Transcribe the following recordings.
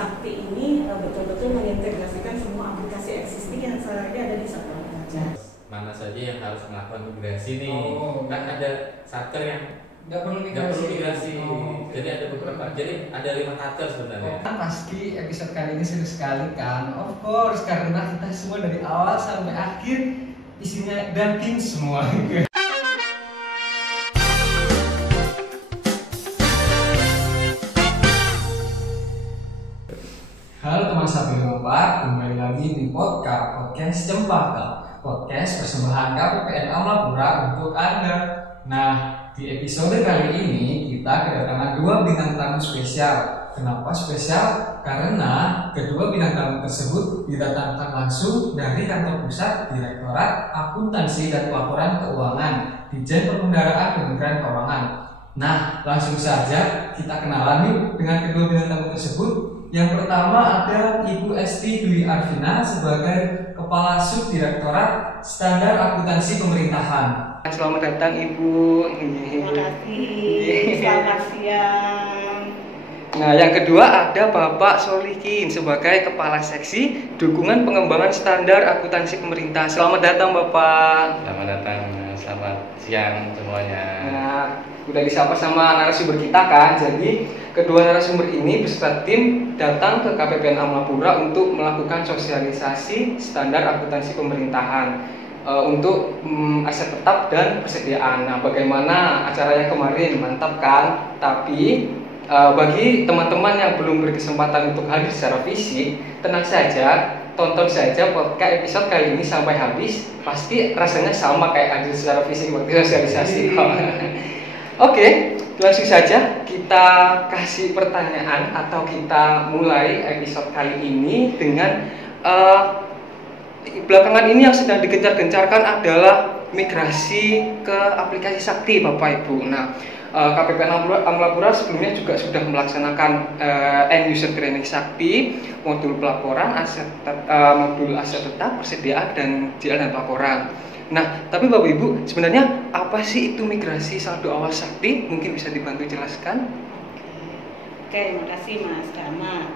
Sakti ini betul-betul mengintegrasikan semua aplikasi existing yang saat ini ada di satu saja. Mana saja yang harus melakukan migrasi nih? Kan ada Satker yang nggak perlu migrasi. Jadi ada beberapa. Jadi ada 5 Satker sebenarnya. Kan pasti episode kali ini seru sekali kan? Of course, karena kita semua dari awal sampai akhir isinya daging semua. Halo teman Sapi Lompat, kembali lagi di podcast Cempaka, podcast persembahan KPPN Amlapura untuk Anda. Nah, di episode kali ini kita kedatangan 2 bintang tamu spesial. Kenapa spesial? Karena kedua bintang tamu tersebut didatangkan langsung dari kantor pusat Direktorat Akuntansi dan Pelaporan Keuangan Ditjen Perbendaharaan Kementerian Keuangan. Nah, langsung saja kita kenalan yuk dengan kedua bintang tamu tersebut. Yang pertama ada Ibu Esti Dwi Arvina sebagai Kepala Subdirektorat Standar Akuntansi Pemerintahan. Selamat datang Ibu. Terima kasih. Selamat siang. Nah, yang kedua ada Bapak Solikin sebagai Kepala Seksi Dukungan Pengembangan Standar Akuntansi Pemerintah. Selamat datang Bapak. Selamat datang, selamat siang semuanya. Nah, udah disapa sama narasumber kita kan. Jadi kedua narasumber ini beserta tim datang ke KPPN Amlapura untuk melakukan sosialisasi standar akuntansi pemerintahan untuk aset tetap dan persediaan. Nah, bagaimana acaranya kemarin? Mantap kan? Tapi bagi teman-teman yang belum berkesempatan untuk hadir secara fisik, tenang saja, tonton saja podcast episode kali ini sampai habis. Pasti rasanya sama kayak hadir secara fisik waktu sosialisasi. Oke, langsung saja kita kasih pertanyaan atau kita mulai episode kali ini dengan belakangan ini yang sedang digencar-gencarkan adalah migrasi ke aplikasi Sakti Bapak Ibu. Nah, KPPN Amlapura sebelumnya juga sudah melaksanakan end user training Sakti, modul pelaporan, modul aset tetap, persediaan dan JL dan pelaporan. Nah, tapi Bapak Ibu, sebenarnya apa sih itu migrasi saldo awal Sakti? Mungkin bisa dibantu jelaskan? Oke, makasih Mas Rama.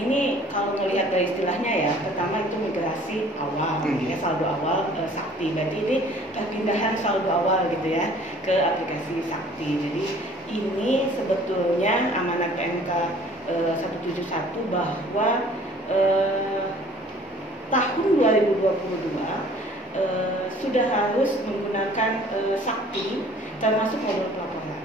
Ini kalau melihat dari istilahnya ya, pertama itu migrasi awal, ya saldo awal Sakti. Berarti ini perpindahan saldo awal gitu ya ke aplikasi Sakti. Jadi ini sebetulnya amanat PMK 171 bahwa tahun 2022 sudah harus menggunakan Sakti termasuk modul pelaporan.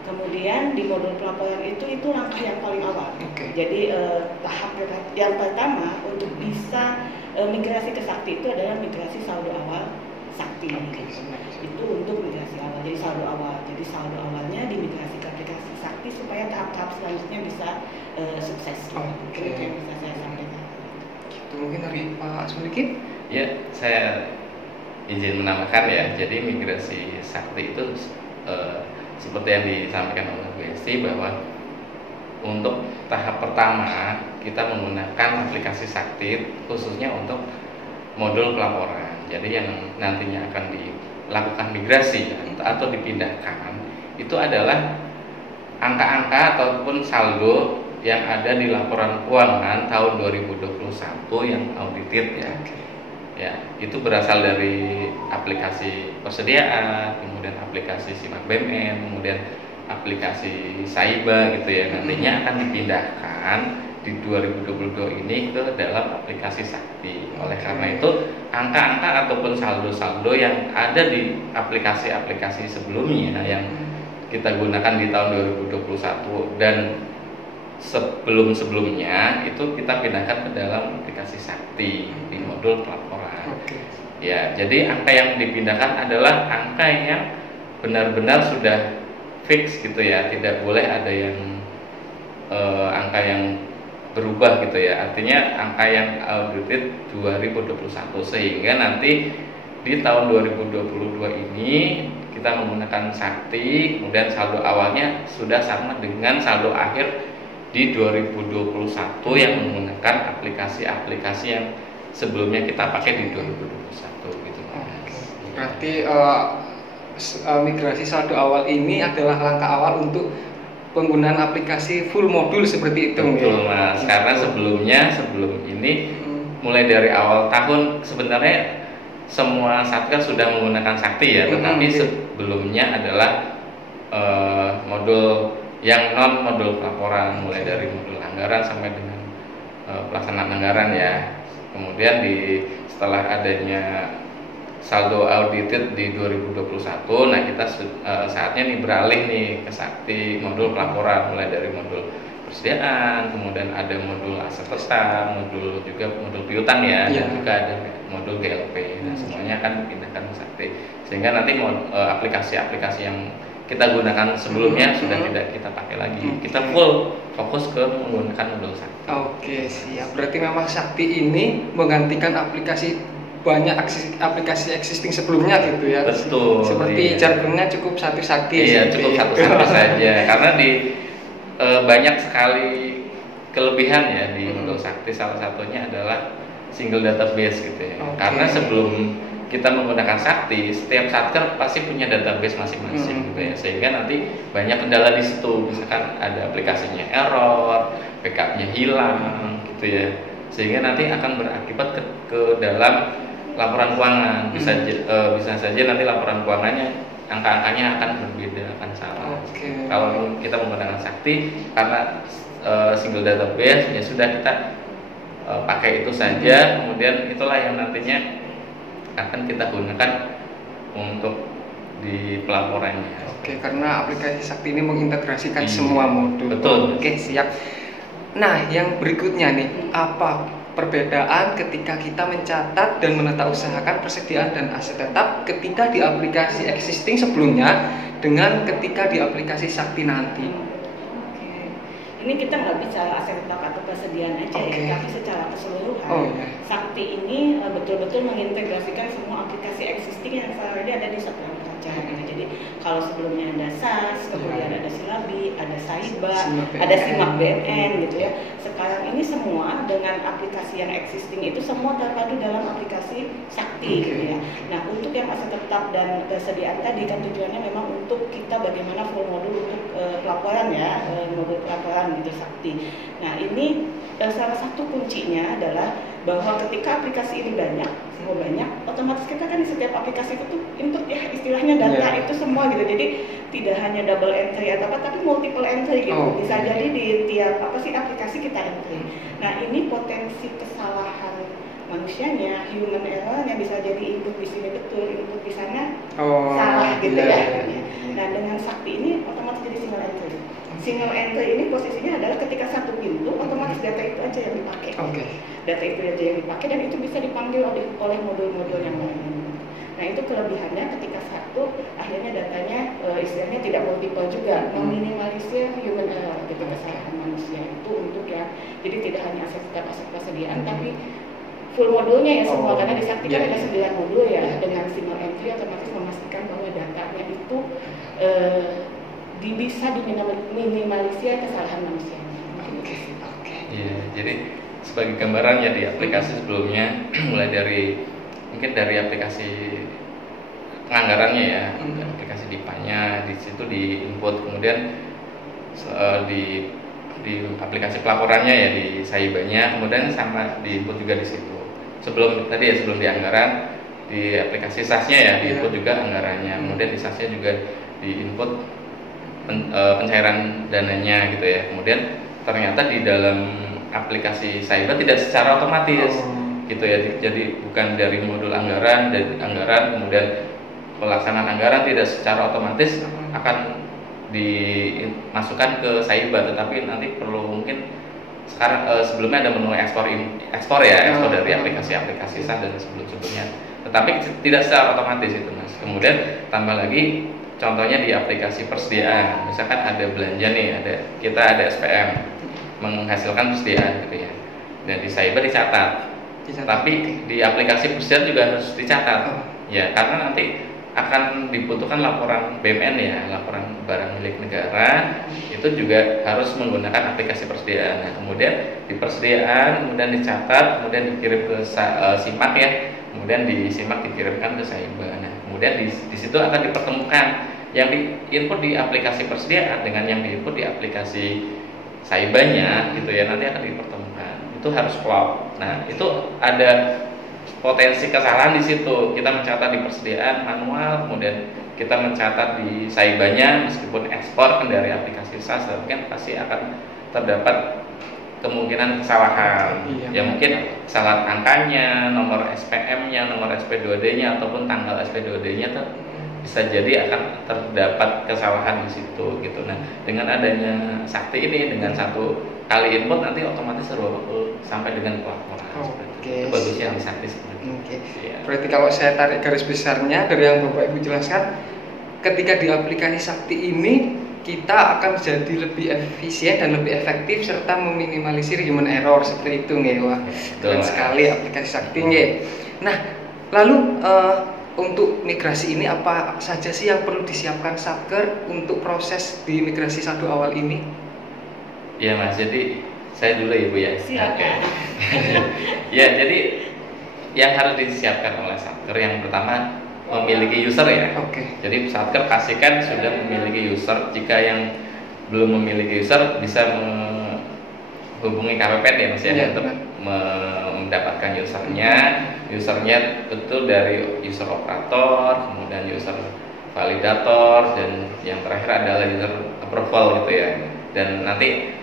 Kemudian di modul pelaporan itu langkah yang paling awal. Jadi tahap yang pertama untuk bisa migrasi ke Sakti itu adalah migrasi saldo awal Sakti. Itu untuk migrasi awal. Jadi saldo awal. Jadi saldo awalnya dimigrasi ke aplikasi Sakti supaya tahap-tahap selanjutnya bisa sukses. Itu yang bisa saya sampaikan. Itu mungkin dari Pak Solikin. Ya, saya izin menambahkan ya. Jadi migrasi Sakti itu seperti yang disampaikan oleh Bu Esti bahwa untuk tahap pertama kita menggunakan aplikasi Sakti khususnya untuk modul pelaporan. Jadi yang nantinya akan dilakukan migrasi atau dipindahkan itu adalah angka-angka ataupun saldo yang ada di laporan keuangan tahun 2021 yang audited ya. Ya, itu berasal dari aplikasi persediaan, kemudian aplikasi Simak BMN, kemudian aplikasi Saiba gitu ya. Nantinya akan dipindahkan di 2022 ini ke dalam aplikasi Sakti. Oleh karena itu, angka-angka ataupun saldo-saldo yang ada di aplikasi-aplikasi sebelumnya yang kita gunakan di tahun 2021 dan sebelum-sebelumnya itu kita pindahkan ke dalam aplikasi Sakti di modul pelaporan. Ya, jadi angka yang dipindahkan adalah angka yang benar-benar sudah fix gitu ya, tidak boleh ada yang angka yang berubah gitu ya. Artinya angka yang audited 2021 sehingga nanti di tahun 2022 ini kita menggunakan Sakti, kemudian saldo awalnya sudah sama dengan saldo akhir di 2021 yang menggunakan aplikasi-aplikasi yang sebelumnya kita pakai di 2021 gitu. Berarti migrasi saldo awal ini adalah langkah awal untuk penggunaan aplikasi full modul seperti itu. Betul Mas, karena sebelum ini mulai dari awal tahun sebenarnya semua satgas sudah menggunakan Sakti ya, tetapi sebelumnya adalah modul yang non modul pelaporan, mulai dari modul anggaran sampai dengan pelaksanaan anggaran ya. Kemudian setelah adanya saldo audited di 2021, nah kita saatnya nih beralih nih ke Sakti modul pelaporan, mulai dari modul persediaan, kemudian ada modul aset tetap, modul piutang ya, dan juga ada modul GLP, dan semuanya akan dipindahkan ke Sakti, sehingga nanti aplikasi-aplikasi yang kita gunakan sebelumnya sudah tidak kita pakai lagi. Kita full fokus ke menggunakan modul Sakti. Oke, siap. Berarti memang Sakti ini menggantikan banyak aplikasi existing sebelumnya gitu ya. Betul. Seperti jargonnya cukup satu Sakti. Iya, cukup satu Sakti saja. Karena banyak sekali kelebihan ya di modul Sakti. Salah satunya adalah single database gitu ya. Karena sebelum kita menggunakan Sakti, setiap satker pasti punya database masing-masing gitu ya, sehingga nanti banyak kendala di situ, misalkan ada aplikasinya error, backupnya hilang gitu ya, sehingga nanti akan berakibat ke dalam laporan keuangan. Bisa saja nanti laporan keuangannya angka-angkanya akan berbeda, akan salah. Kalau kita menggunakan Sakti karena single database, ya sudah kita pakai itu saja, kemudian itulah yang nantinya akan kita gunakan untuk di pelaporannya. Karena aplikasi Sakti ini mengintegrasikan semua modul. Betul. Siap. Nah, yang berikutnya nih, apa perbedaan ketika kita mencatat dan menetausahakan persediaan dan aset tetap ketika di aplikasi existing sebelumnya dengan ketika di aplikasi Sakti nanti? Ini kita nggak bicara aset tetap atau persediaan aja ya, tapi secara keseluruhan Sakti ini betul-betul mengintegrasikan semua aplikasi existing yang saat ini ada di satu aplikasi gitu. Jadi kalau sebelumnya ada SAS, kemudian ada Silabi, ada Saiba, ada Simak BNN gitu ya. Sekarang ini semua dengan aplikasi yang existing itu semua terpadu dalam aplikasi Sakti gitu ya. Nah, untuk yang aset tetap dan persediaan tadi kan tujuannya memang untuk kita bagaimana full modul untuk pelaporan ya, modul pelaporan gitu Sakti. Nah, ini salah satu kuncinya adalah bahwa ketika aplikasi ini banyak, otomatis kita kan di setiap aplikasi itu tuh input ya, istilahnya data itu semua gitu. Jadi tidak hanya double entry atau apa, tapi multiple entry gitu. Bisa jadi di tiap aplikasi kita entry. Nah, ini potensi kesalahan manusianya, human error yang bisa jadi input di sini betul, input di sana salah gitu ya. Nah, dengan Sakti ini otomatis jadi single entry. Single entry ini posisinya adalah ketika satu pintu, otomatis data itu aja yang dipakai. Data itu aja yang dipakai dan itu bisa dipanggil oleh modul-modul yang lain. Nah, itu kelebihannya ketika satu, akhirnya datanya istilahnya tidak multiple juga, meminimalisir human error gitu, kesalahan manusia itu untuk ya. Jadi tidak hanya aset persediaan, tapi full modulnya ya semua, karena di Sakti kan ada 9 modul ya, dengan single entry otomatis memastikan bahwa datanya itu bisa diminimalisir kesalahan manusia. Iya, jadi sebagai gambarannya di aplikasi sebelumnya, mulai dari aplikasi penganggarannya ya, aplikasi DIPA-nya di situ di input, kemudian di aplikasi pelaporannya ya di Saibanya, kemudian sama di input juga di situ. Sebelum di anggaran, di aplikasi SAS-nya ya di input juga anggarannya, kemudian di SAS-nya juga di input pencairan dananya gitu ya. Kemudian ternyata di dalam aplikasi Saiba tidak secara otomatis gitu ya. Jadi bukan dari modul anggaran kemudian pelaksanaan anggaran tidak secara otomatis akan dimasukkan ke Saiba, tetapi nanti perlu mungkin sekarang sebelumnya ada menu ekspor dari aplikasi SAS dan sebelumnya, tetapi tidak secara otomatis itu Mas. Kemudian tambah lagi contohnya di aplikasi persediaan, misalkan ada belanja nih, kita ada SPM menghasilkan persediaan gitu ya, dan di Saiba dicatat. Tapi di aplikasi persediaan juga harus dicatat ya, karena nanti akan dibutuhkan laporan BMN ya, laporan barang milik negara, itu juga harus menggunakan aplikasi persediaan. Nah, kemudian di persediaan kemudian dicatat, kemudian dikirim ke SIMAK ya, kemudian di SIMAK dikirimkan ke Saiba. Nah, kemudian di situ akan dipertemukan yang diinput di aplikasi persediaan dengan yang diinput di aplikasi Saibanya gitu ya, nanti akan dipertemukan. Itu harus klop. Nah, itu ada potensi kesalahan di situ. Kita mencatat di persediaan manual, kemudian kita mencatat di Saibanya, meskipun ekspor dari aplikasi SAS, kan pasti akan terdapat kemungkinan kesalahan. Ya mungkin kesalahan angkanya, nomor SPM-nya, nomor SP2D-nya ataupun tanggal SP2D-nya tuh bisa jadi akan terdapat kesalahan di situ gitu. Nah, dengan adanya Sakti ini, dengan satu kali input nanti otomatis serba sampai dengan pelaporan. Itu bagusnya di Sakti seperti itu. Ya. Berarti kalau saya tarik garis besarnya dari yang Bapak Ibu jelaskan, ketika di aplikasi Sakti ini kita akan jadi lebih efisien dan lebih efektif serta meminimalisir human error seperti itu nggih. Wah, keren sekali aplikasi Sakti nggih. Nah, lalu untuk migrasi ini apa saja sih yang perlu disiapkan Satker untuk proses di migrasi saldo awal ini? Ya Mas, jadi saya dulu ya Bu ya. Silakan. Ya, jadi yang harus disiapkan oleh Satker yang pertama memiliki user ya. Jadi Satker pastikan sudah memiliki user. Jika yang belum memiliki user bisa menghubungi KPPN ya Mas ya, untuk mendapatkan usernya. Usernya betul dari user operator, kemudian user validator, dan yang terakhir adalah user approval gitu ya. Dan nanti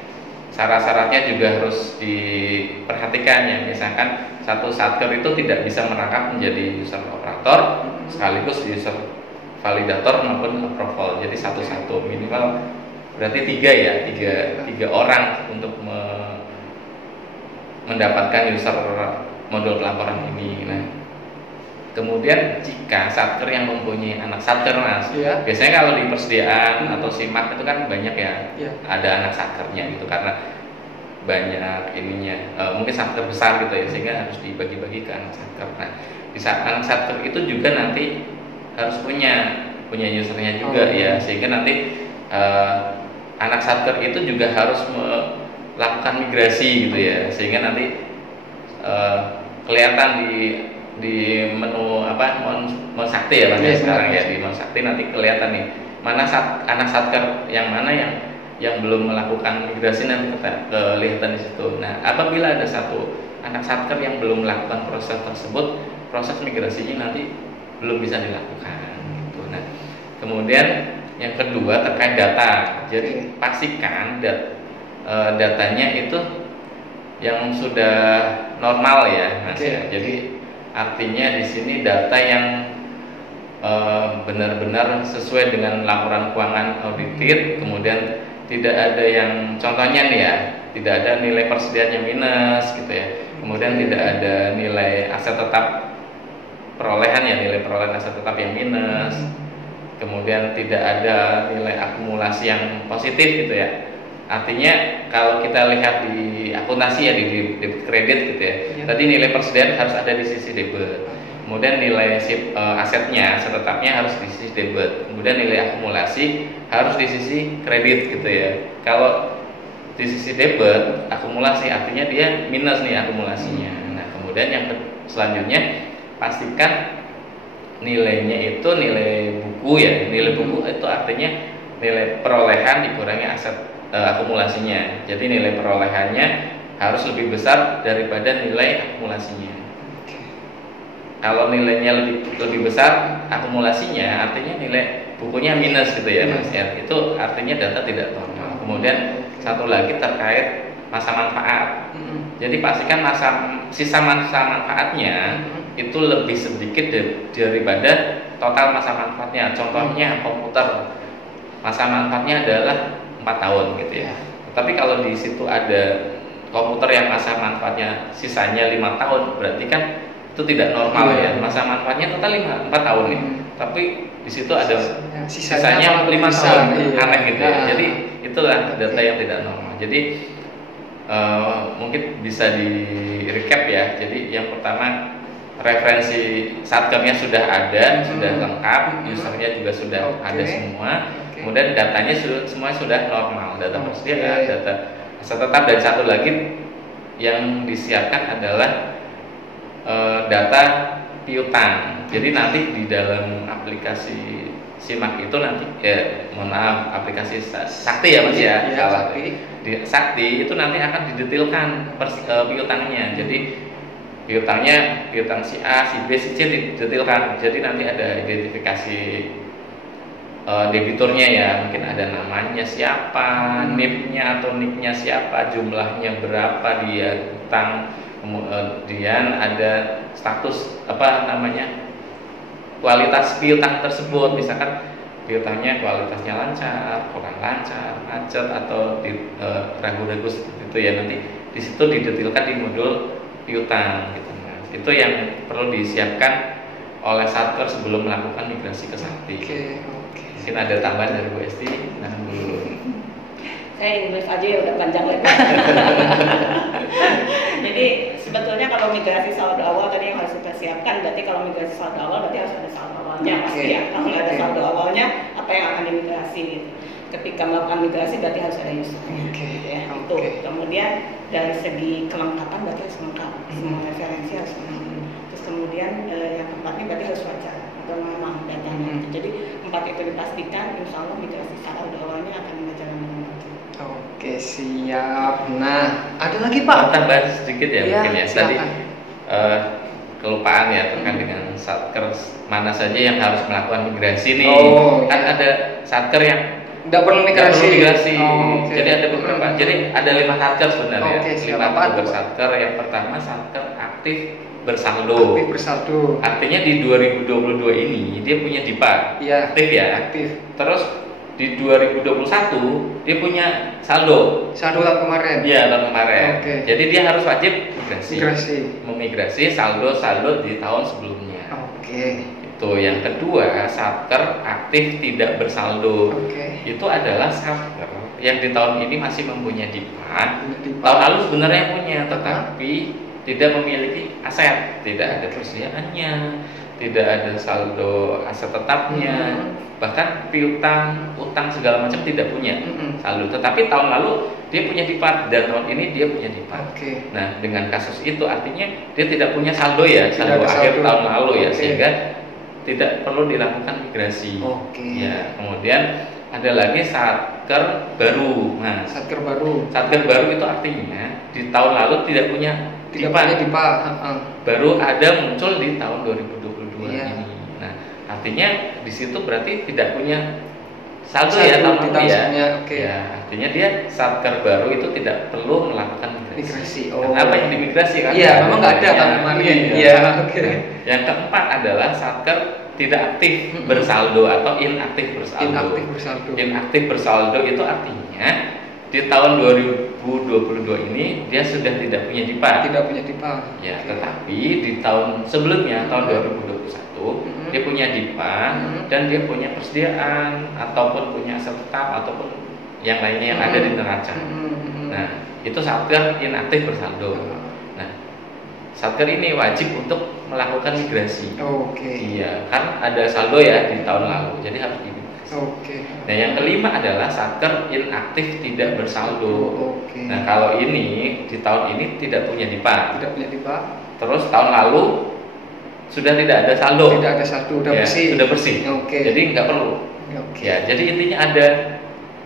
syarat-syaratnya juga harus diperhatikan ya. Misalkan satu Satker itu tidak bisa merangkap menjadi user operator sekaligus user validator maupun approval. Jadi satu-satu minimal berarti tiga orang untuk mendapatkan user modul pelaporan ini. Nah, kemudian jika Satker yang mempunyai anak Satker Mas, biasanya kalau di persediaan atau SIMAK itu kan banyak ya, ada anak Satkernya gitu karena banyak ininya, mungkin Satker besar gitu ya, sehingga harus dibagi-bagi ke anak Satker. Nah, di saat anak Satker itu juga nanti harus punya usernya juga ya, sehingga nanti anak Satker itu juga harus melakukan migrasi gitu ya, sehingga nanti kelihatan di menu Mon Sakti ya Mas sekarang ya, di Mon Sakti nanti kelihatan nih mana anak Satker yang mana yang belum melakukan migrasi, nanti kelihatan di situ. Nah, apabila ada satu anak Satker yang belum melakukan proses tersebut, proses migrasinya nanti belum bisa dilakukan gitu. Nah, kemudian yang kedua terkait data. Jadi pastikan datanya itu yang sudah normal ya Mas ya. Jadi artinya di sini data yang benar-benar sesuai dengan laporan keuangan audited, kemudian tidak ada yang contohnya nih ya, tidak ada nilai persediaannya minus gitu ya, kemudian tidak ada nilai aset tetap perolehan ya, nilai perolehan aset tetap yang minus, kemudian tidak ada nilai akumulasi yang positif gitu ya. Artinya kalau kita lihat di akuntansi ya, di debit kredit gitu ya, tadi nilai persediaan harus ada di sisi debit, kemudian nilai asetnya, aset tetapnya harus di sisi debit, kemudian nilai akumulasi harus di sisi kredit gitu ya. Kalau di sisi debit akumulasi artinya dia minus nih akumulasinya. Nah, kemudian yang selanjutnya pastikan nilainya itu nilai buku ya, nilai buku itu artinya nilai perolehan dikurangi aset akumulasinya. Jadi nilai perolehannya harus lebih besar daripada nilai akumulasinya. Kalau nilainya lebih besar akumulasinya, artinya nilai bukunya minus gitu ya Mas ya. Itu artinya data tidak normal. Kemudian satu lagi terkait masa manfaat. Jadi pastikan sisa masa manfaatnya itu lebih sedikit daripada total masa manfaatnya. Contohnya komputer, masa manfaatnya adalah 4 tahun gitu ya. Tapi kalau di situ ada komputer yang masa manfaatnya sisanya 5 tahun, berarti kan itu tidak normal ya. Masa manfaatnya total 4 tahun nih. Tapi di situ ada sisanya 5 tahun, aneh gitu ya. Jadi itulah data yang tidak normal. Jadi mungkin bisa di recap ya. Jadi yang pertama, referensi Satkernya sudah ada, sudah lengkap, usernya juga sudah ada semua. Kemudian datanya semua sudah normal, data persediaan, data aset tetap, dan satu lagi yang disiapkan adalah data piutang. Jadi nanti di dalam aplikasi SIMAK itu nanti mohon maaf aplikasi Sakti ya Mas ya, salah. Di Sakti itu nanti akan didetilkan piutangnya. Jadi piutang si A, si B, si C didetilkan. Jadi nanti ada identifikasi debiturnya ya, mungkin ada namanya siapa, NIP-nya atau NIK-nya siapa, jumlahnya berapa dia utang, kemudian ada status kualitas piutang tersebut, misalkan piutangnya kualitasnya lancar, kurang lancar, macet atau ragu-ragu seperti itu ya, nanti di situ didetilkan di modul piutang gitu Mas. Itu yang perlu disiapkan oleh Satker sebelum melakukan migrasi ke Sakti. Mungkin ada tambahan dari Bu Esti, nah dulu. Saya Inggris aja ya udah panjang lebar. Jadi sebetulnya kalau migrasi saldo awal tadi yang harus kita siapkan, berarti kalau migrasi saldo awal berarti harus ada saldo awalnya pasti ya. Kalau nggak ada saldo awalnya, apa yang akan dimigrasi? Ketika melakukan migrasi berarti harus ada usernya, gitu ya. Itu. Kemudian dari segi kelengkapan berarti harus lengkap, semua referensi harus lengkap. Terus kemudian yang keempatnya berarti harus wajar atau memang datanya. Jadi 4 itu dipastikan, insya Allah migrasi saldo awalnya akan berjalan dengan baik. Oke, siap. Nah, ada lagi Pak? Tambah sedikit ya mungkin ya. Tadi silakan. kelupaan ya terkait dengan Satker mana saja yang harus melakukan migrasi nih. Kan ada Satker yang nggak perlu migrasi. Jadi ada beberapa. Jadi ada 5 Satker sebenarnya. 5 Satker. Yang pertama Satker aktif bersaldo. Artinya di 2022 ini dia punya DIPA. Aktif ya. Terus di 2021 dia punya saldo tahun kemarin. Iya, tahun kemarin. Jadi dia harus wajib memigrasi saldo di tahun sebelumnya. Itu yang kedua, Satker aktif tidak bersaldo. Itu adalah Satker yang di tahun ini masih mempunyai DIPA. Tahun lalu sebenarnya punya, tetapi tidak memiliki aset, tidak ada persediaannya, tidak ada saldo aset tetapnya, bahkan piutang, utang segala macam tidak punya saldo. Tetapi tahun lalu dia punya DIPA dan tahun ini dia punya DIPA. Nah, dengan kasus itu artinya dia tidak punya saldo ya, saldo akhir tahun lalu ya, sehingga tidak perlu dilakukan migrasi. Ya, kemudian ada lagi Satker baru. Nah, Satker baru itu artinya di tahun lalu tidak punya DIPA. Baru ada muncul di tahun 2022 ini. Nah, artinya di situ berarti tidak punya saldo ya tahun lalu ya. Ya, artinya dia Satker baru itu tidak perlu melakukan migrasi. Apa yang dimigrasi kan? Iya, memang nggak ada tahun kemarin. Yang keempat adalah Satker tidak aktif bersaldo atau inaktif bersaldo. Inaktif bersaldo itu artinya di tahun 2022 ini dia sudah tidak punya DIPA. Ya, tetapi di tahun sebelumnya tahun 2021 dia punya DIPA dan dia punya persediaan ataupun punya aset tetap ataupun yang lainnya yang ada di neraca. Nah, itu Satker inaktif bersaldo. Nah, Satker ini wajib untuk melakukan migrasi. Iya, kan ada saldo ya di tahun lalu, jadi harus dimigrasi. Nah, yang kelima adalah Satker inaktif tidak bersaldo. Nah, kalau ini di tahun ini tidak punya DIPA. Terus tahun lalu sudah tidak ada saldo. Sudah bersih. Jadi nggak perlu. Ya, jadi intinya ada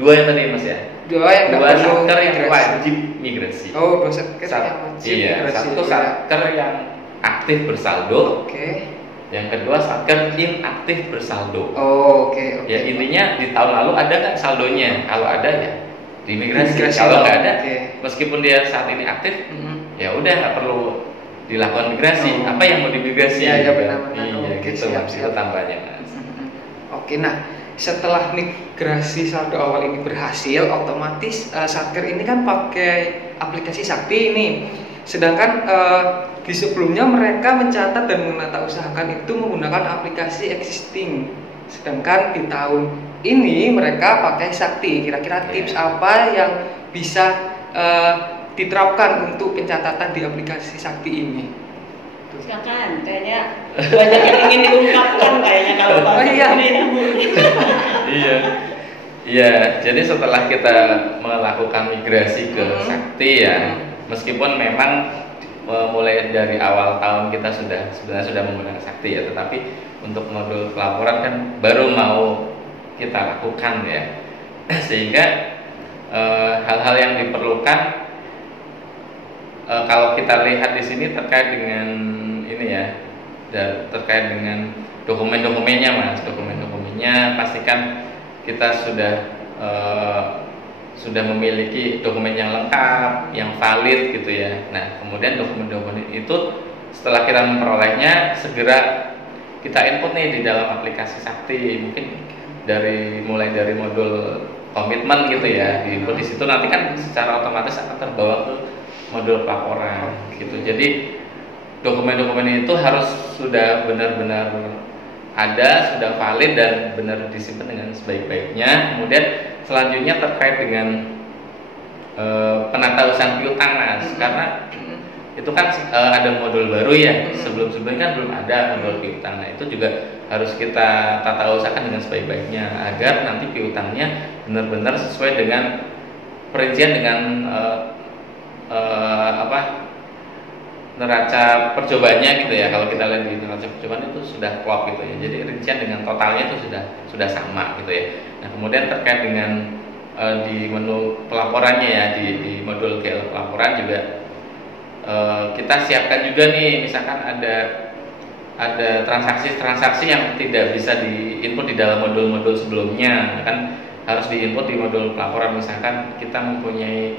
2 yang tadi Mas ya. 2 Satker yang wajib migrasi. Satu Satker yang aktif bersaldo. Yang kedua Satker inaktif bersaldo. Ya, intinya di tahun lalu ada nggak saldonya? Kalau ada ya dimigrasi. Kalau nggak ada, meskipun dia saat ini aktif, ya udah nggak perlu dilakukan migrasi. Apa yang mau dimigrasi? Gitu siap tambahnya Mas. Nah setelah migrasi saldo awal ini berhasil, otomatis Satker ini kan pakai aplikasi Sakti ini. Sedangkan di sebelumnya mereka mencatat dan menata usahakan itu menggunakan aplikasi existing. Sedangkan di tahun ini mereka pakai Sakti. Kira-kira tips apa yang bisa diterapkan untuk pencatatan di aplikasi Sakti ini? Silakan, kayaknya banyak yang ingin diungkapkan kayaknya kalau Iya, jadi setelah kita melakukan migrasi ke Sakti ya, meskipun memang mulai dari awal tahun kita sebenarnya sudah menggunakan Sakti ya, tetapi untuk modul pelaporan kan baru mau kita lakukan ya. Sehingga hal-hal yang diperlukan kalau kita lihat di sini terkait dengan ini ya, terkait dengan dokumen-dokumennya Mas, dokumen-dokumennya pastikan kita sudah memiliki dokumen yang lengkap, yang valid gitu ya. Nah, kemudian dokumen-dokumen itu setelah kita memperolehnya segera kita input nih di dalam aplikasi Sakti. Mungkin mulai dari modul komitmen gitu ya, diinput di situ, nanti kan secara otomatis akan terbawa ke modul pelaporan gitu. Jadi dokumen-dokumen itu harus sudah benar-benar ada, sudah valid dan benar disimpan dengan sebaik-baiknya. Kemudian selanjutnya terkait dengan penatausahaan piutang Mas, karena itu kan ada modul baru ya, sebelum-sebelumnya kan belum ada modul piutang. Nah, itu juga harus kita tata usahakan dengan sebaik-baiknya agar nanti piutangnya benar-benar sesuai dengan perincian dengan neraca percobaannya gitu ya. Kalau kita lihat di neraca percobaan itu sudah klop gitu ya, jadi rincian dengan totalnya itu sudah sama gitu ya. Nah, kemudian terkait dengan di menu pelaporannya ya, di modul GL pelaporan juga kita siapkan juga nih, misalkan ada transaksi-transaksi yang tidak bisa diinput di dalam modul-modul sebelumnya, kan harus diinput di modul pelaporan. Misalkan kita mempunyai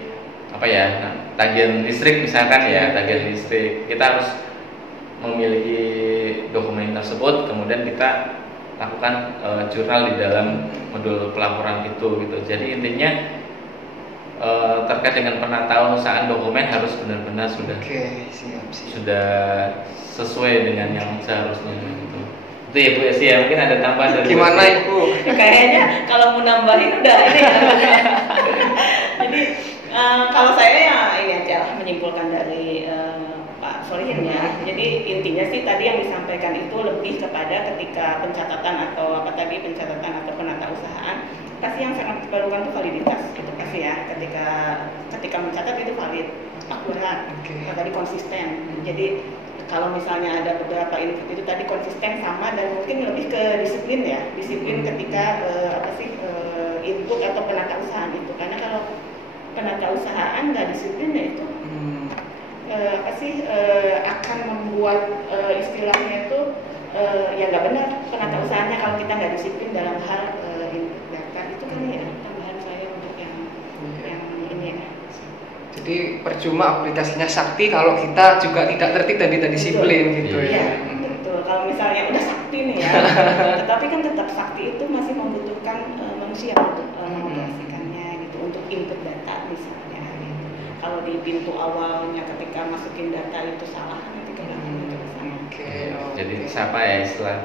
tagihan listrik misalkan ya, tagihan listrik, kita harus memiliki dokumen tersebut, kemudian kita lakukan jurnal di dalam modul pelaporan itu gitu. Jadi intinya terkait dengan penatausahaan dokumen harus benar-benar sudah sesuai dengan yang seharusnya gitu. Itu ya Bu Esi ya, mungkin ada tambahan dari gimana Ibu? Kayaknya kalau mau nambahin udah ini ya. Jadi kalau saya ya ini aja menyimpulkan dari Pak Solihin ya. Jadi intinya sih tadi yang disampaikan itu lebih kepada ketika pencatatan atau pencatatan atau penatausahaan, pasti yang sangat diperlukan itu validitas gitu pasti ya. Ketika mencatat itu valid, akurat, tadi konsisten. Jadi kalau misalnya ada beberapa input itu tadi konsisten sama, dan mungkin lebih ke disiplin ya, disiplin ketika input atau penatausahaan itu. Karena kalau penatausahaan nggak disiplin ya itu akan membuat istilahnya itu ya nggak benar penatausahaannya kalau kita nggak disiplin dalam hal input data itu kan ya. Tambahan saya untuk yang ini ya. Jadi percuma aplikasinya Sakti kalau kita juga tidak tertib dan tidak disiplin gitu ya. Iya, betul. Kalau misalnya udah Sakti nih ya, tetapi kan tetap Sakti itu masih membutuhkan manusia untuk mengoperasikannya gitu, untuk input data misalnya gitu. Kalau di pintu awalnya ketika masukin data itu salah, nanti kebanyakan itu kesana. Jadi siapa ya istilah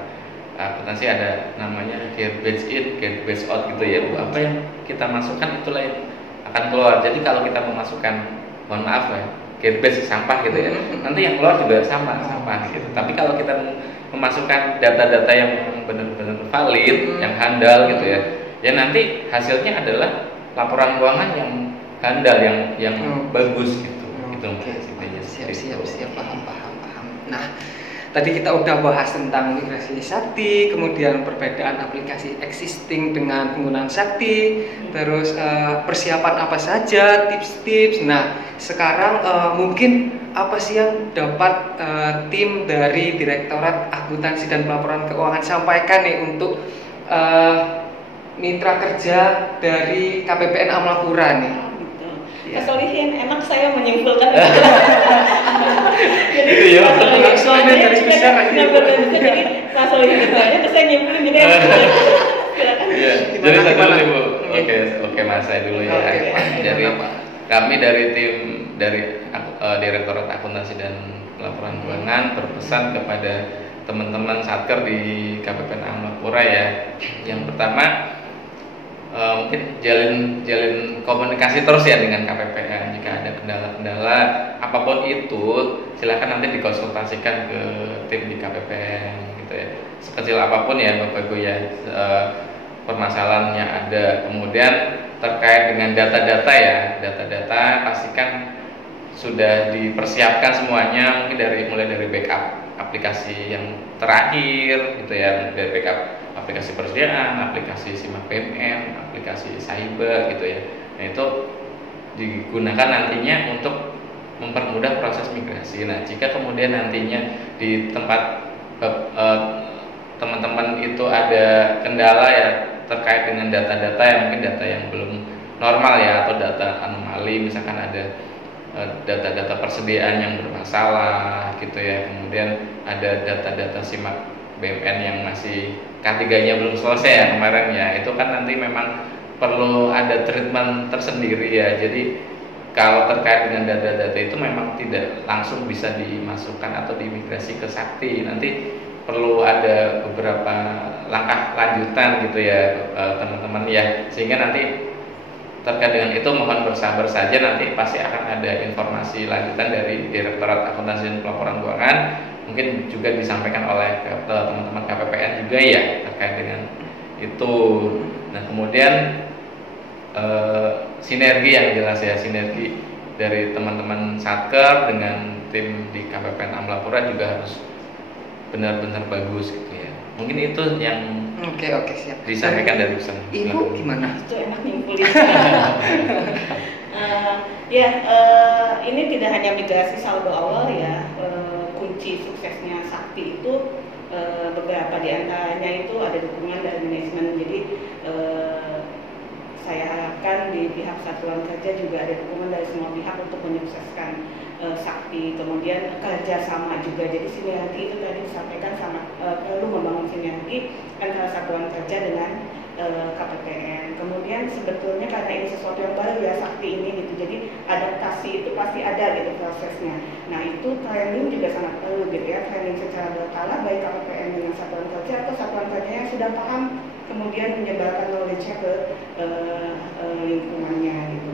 akuntansi ada namanya garbage in, garbage out gitu ya Bu. Apa yang kita masukkan itulah yang akan keluar. Jadi kalau kita memasukkan, mohon maaf ya, garbage sampah gitu ya, nanti yang keluar juga sampah gitu. Tapi kalau kita memasukkan data-data yang benar-benar valid, yang handal gitu ya nanti hasilnya adalah laporan keuangan yang handal, yang bagus gitu. Siap, paham. Nah, tadi kita udah bahas tentang migrasi Sakti, kemudian perbedaan aplikasi existing dengan penggunaan Sakti, terus persiapan apa saja, tips-tips. Nah, sekarang mungkin apa sih yang dapat tim dari Direktorat Akuntansi dan Pelaporan Keuangan sampaikan nih untuk mitra kerja dari KPPN Amlapura nih? Pak Solihin, enak saya menyimpulkan. Jadi itu ya, soalnya dari besar aja. Jadi Pak Solihin itu aja terus saya nyimpulin jadi silakan. Iya. Jadi satu dulu Bu. Oke Mas, saya dulu ya. Jadi kami dari tim Direktorat Akuntansi dan Pelaporan Keuangan berpesan kepada teman-teman satker di KPPN Amlapura ya. Yang pertama, mungkin jalin komunikasi terus ya dengan KPPN. Jika ada kendala-kendala apapun itu, silakan nanti dikonsultasikan ke tim di KPPN gitu ya. Sekecil apapun ya Bapak Ibu ya, permasalahannya ada. Kemudian terkait dengan data-data ya, data-data pastikan sudah dipersiapkan semuanya, mungkin mulai dari backup aplikasi yang terakhir gitu ya, dari backup aplikasi persediaan, aplikasi simak PMN, aplikasi cyber gitu ya. Nah itu digunakan nantinya untuk mempermudah proses migrasi. Nah jika kemudian nantinya di tempat teman-teman itu ada kendala ya terkait dengan data-data yang mungkin data yang belum normal ya, atau data anomali, misalkan ada data-data persediaan yang bermasalah gitu ya, kemudian ada data-data simak BMN yang masih K3-nya belum selesai ya kemarin ya, itu kan nanti memang perlu ada treatment tersendiri ya. Jadi kalau terkait dengan data-data itu memang tidak langsung bisa dimasukkan atau dimigrasi ke Sakti, nanti perlu ada beberapa langkah lanjutan gitu ya teman-teman ya, sehingga nanti terkait dengan itu mohon bersabar saja, nanti pasti akan ada informasi lanjutan dari Direktorat Akuntansi dan Pelaporan Keuangan, mungkin juga disampaikan oleh teman-teman KPPN juga ya terkait dengan itu. Nah kemudian sinergi yang jelas ya, sinergi dari teman-teman Satker dengan tim di KPPN Amlapura juga harus benar-benar bagus gitu ya. Mungkin itu yang Oke siap. disampaikan dari Ustaz. Ibu gimana? Itu enak nyimpulin. Ini tidak hanya migrasi saldo awal ya. Kunci suksesnya Sakti itu beberapa di antaranya itu ada dukungan dari manajemen. Jadi saya harapkan di pihak satuan kerja juga ada dukungan dari semua pihak untuk menyukseskan Sakti. Kemudian kerjasama juga, jadi sinergi itu tadi disampaikan sangat perlu membangun sinergi antara satuan kerja dengan KPPN. Kemudian sebetulnya karena ini sesuatu yang baru ya Sakti ini gitu, jadi adaptasi itu pasti ada gitu prosesnya. Nah itu training juga sangat perlu gitu ya, training secara berkala baik KPPN dengan satuan kerja atau satuan kerja yang sudah paham kemudian menyebarkan knowledge-nya ke lingkungannya gitu.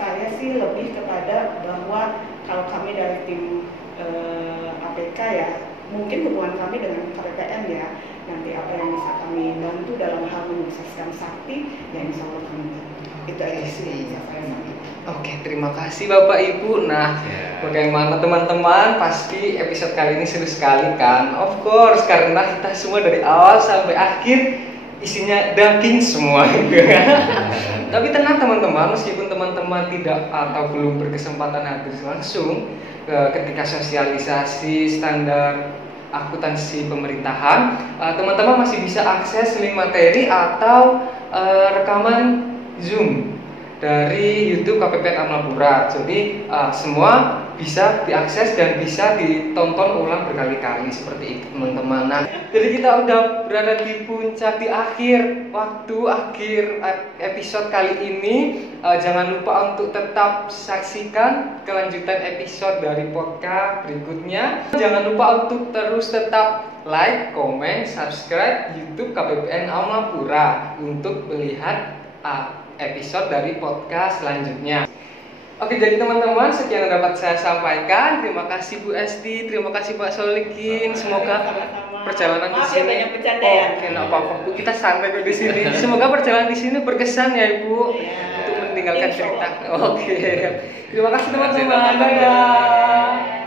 Saya sih lebih kepada bahwa kalau kami dari tim APK ya, mungkin hubungan kami dengan KPPN ya, nanti apa yang bisa kami bantu dalam hal menyukseskan Sakti, ya insya Allah kami bantu. Itu aja sih yang saya sampaikan. Oke, terima kasih Bapak Ibu. Nah, bagaimana teman-teman? Pasti episode kali ini seru sekali kan? Of course, karena kita semua dari awal sampai akhir isinya daging semua. Tapi tenang teman-teman, meskipun teman-teman tidak atau belum berkesempatan hadir langsung ketika sosialisasi standar akuntansi pemerintahan, teman-teman masih bisa akses link materi atau rekaman Zoom dari YouTube KPPN Amlapura. Jadi semua bisa diakses dan bisa ditonton ulang berkali-kali seperti itu teman-teman. Nah, jadi kita udah berada di puncak, di akhir episode kali ini. Jangan lupa untuk tetap saksikan kelanjutan episode dari podcast berikutnya. Jangan lupa untuk terus tetap like, comment, subscribe YouTube KPPN Amlapura untuk melihat episode dari podcast selanjutnya. Oke, jadi teman-teman, sekian yang dapat saya sampaikan. Terima kasih Bu Esti, terima kasih Pak Solikin. Semoga perjalanan di sini. Oke, enggak apa-apa Bu, kita santai di sini. Semoga perjalanan di sini berkesan ya Ibu untuk meninggalkan cerita. Oke. Terima kasih teman-teman. Dadah.